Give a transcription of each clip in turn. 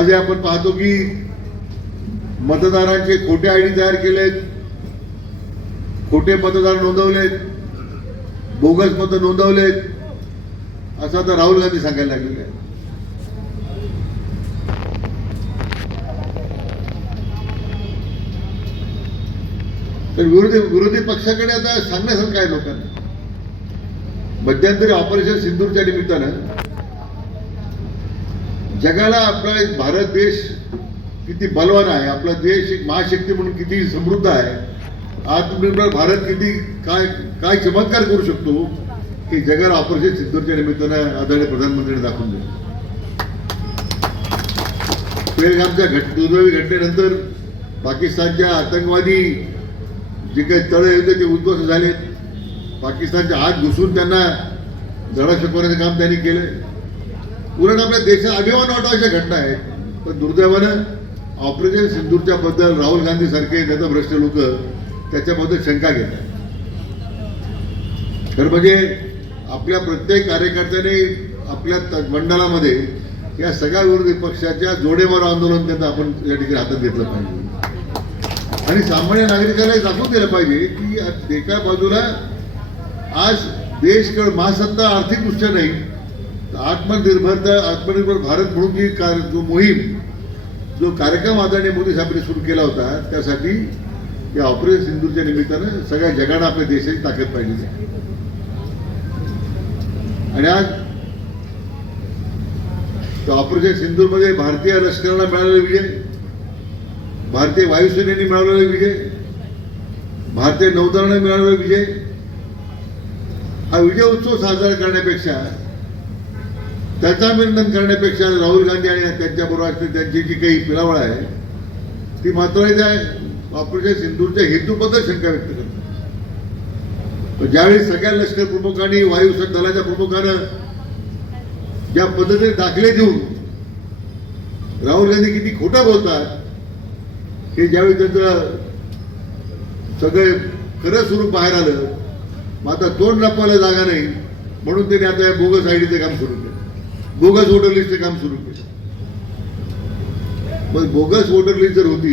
आज आपण पाहतो की मतदारांचे खोटे आय डी तयार केलेत खोटे मतदार नोंदवलेत बोगस मत नोंदवलेत असं आता राहुल गांधी सांगायला लागलेले आहे तर विरोधी विरोधी पक्षाकडे आता सांगण्यासारखं काय लोकांना. मध्यंतरी ऑपरेशन सिंदूरच्या निमित्तानं जगाला आपला एक भारत देश किती बलवान आहे आपला देश एक महाशक्ती म्हणून किती समृद्ध आहे आत्मनिर्भर भारत किती काय काय चमत्कार करू शकतो हे जगाला ऑपरेशन सिद्धूरच्या निमित्तानं आदरणीय प्रधानमंत्र्यांनी दाखवून दिलं. पेहलगामच्या घट दुर्दैवी घटनेनंतर पाकिस्तानच्या आतंकवादी जे काही तळ होते ते उद्ध्वस्त झाले पाकिस्तानच्या आत घुसून त्यांना धडा शिकवण्याचं काम त्यांनी केलं उलट आपल्या देशात अभिमान वाटायच्या घटना आहेत. पण दुर्दैवानं ऑपरेशन सिंधूरच्या बद्दल राहुल गांधी सारखे नेतभ्रष्ट लोक त्याच्याबद्दल शंका घेतात. तर म्हणजे आपल्या प्रत्येक कार्यकर्त्याने आपल्या त- मंडळामध्ये या सगळ्या विरोधी पक्षाच्या जोडेमार आंदोलन त्यांना आपण या ठिकाणी हातात घेतलं पाहिजे. आणि सामान्य नागरिकाला हे दाखवून दिलं पाहिजे की एका बाजूला आज देश महासत्ता आर्थिकदृष्ट्या नाही आत्मनिर्भरता आत्मनिर्भर भारत म्हणून जी कार जो मोहीम जो कार्यक्रम आदरणीय मोदी साहेबांनी सुरू केला होता त्यासाठी या ऑपरेशन सिंधूरच्या निमित्तानं सगळ्या जगानं आपल्या देशाची ताकद पाहिली आणि आज ऑपरेशन सिंधूरमध्ये भारतीय लष्कराला मिळालेला विजय भारतीय वायुसेनेने मिळवलेला विजय भारतीय नौदलाने मिळालेला विजय हा विजय उत्सव साजरा करण्यापेक्षा त्याचा अभिनंदन करण्यापेक्षा राहुल गांधी आणि त्यांच्याबरोबर असलेली त्यांची जी काही पिलावळ आहे ती मात्र त्या ऑपरेशन सिंधूरच्या हेतूबद्दल शंका व्यक्त करतात पण ज्यावेळी सगळ्या लष्कर प्रमुखांनी वायू दलाच्या प्रमुखानं ज्या पद्धतीने दाखले देऊन राहुल गांधी किती खोटं बोलतात हे ज्यावेळी त्यांचं सगळे खरं स्वरूप बाहेर आलं मग आता तोंड लपवायला जागा नाही म्हणून त्यांनी आता या बोगस आयडीचं काम सुरू बोगस वोटर लिस्टचं काम सुरू केलं. मग बोगस वोटर लिस्ट जर होती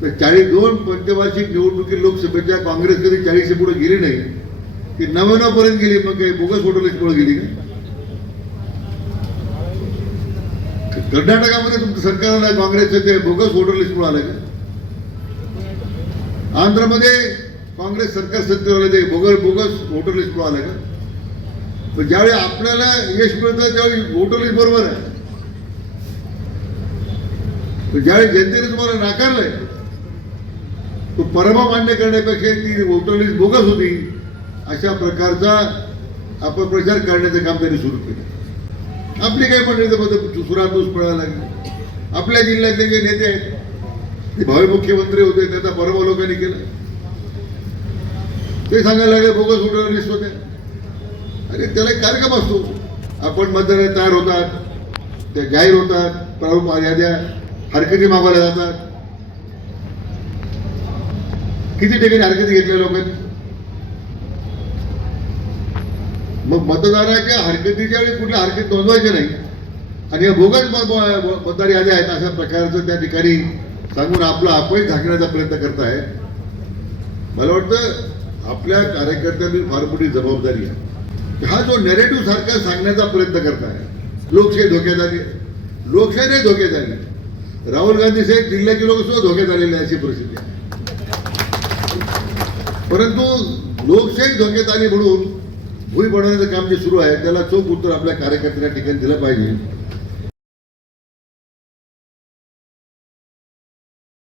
तर चाळीस दोन पंचवार्षिक निवडणुकीत लोकसभेच्या काँग्रेस कधी चाळीसशे पुढे गेली नाही ती नव्याण्णव पर्यंत गेली मग काही बोगस वोटर लिस्ट पुढे गेली का? कर्नाटकामध्ये तुमचं सरकार आलं काँग्रेसचं ते बोगस वोटर लिस्ट पुढे आलं का? आंध्रमध्ये काँग्रेस सरकार सत्तेवर आलं ते बोगस बोगस वोटर लिस्ट पुढे आलं का? पण ज्यावेळी आपल्याला यश मिळतं त्यावेळी वोटर लिस्ट बरोबर आहे. पण ज्यावेळी जनतेने तुम्हाला नाकारलंय तो परमा मान्य करण्यापेक्षा ती वोटर लिस्ट बोगस होती. अशा प्रकारचा अपप्रचार करण्याचं काम त्यांनी सुरू केलं. आपली काही मंडळी सुरातूस पळायला लागली. आपल्या जिल्ह्यातले जे नेते आहेत ते भावी मुख्यमंत्री होते त्याचा परवा लोकांनी केलं. ते सांगायला लागले बोगस वोटर लिस्ट होते अरे त्याला एक कार्यक्रम असतो. आपण मतदार तयार होतात ते जाहीर होतात प्रारूप याद्या हरकती मागवल्या जातात. किती ठिकाणी हरकती घेतल्या लोकांनी? मग मतदाराच्या हरकतीच्या वेळी कुठल्या हरकत नोंदवायची नाही. आणि या बोगस मतदार याद्या आहेत अशा प्रकारचं त्या ठिकाणी सांगून आपला अपयश झाकण्याचा प्रयत्न करताय मला वाटतं आपल्या कार्यकर्त्यांनी फार मोठी जबाबदारी आहे. हा जो नेरेटिव्ह सारखा सांगण्याचा प्रयत्न करताय. लोकशाही धोक्यात आली लोकशाही नाही धोक्यात आली राहुल गांधी साहेब जिल्ह्याचे लोक सुद्धा धोक्यात आलेले अशी परिस्थिती आहे. परंतु लोकशाही धोक्यात आली म्हणून भुई बनवण्याचं काम जे सुरू आहे. त्याला चोख उत्तर आपल्या कार्यकर्त्यांना ठिकाणी दिलं पाहिजे.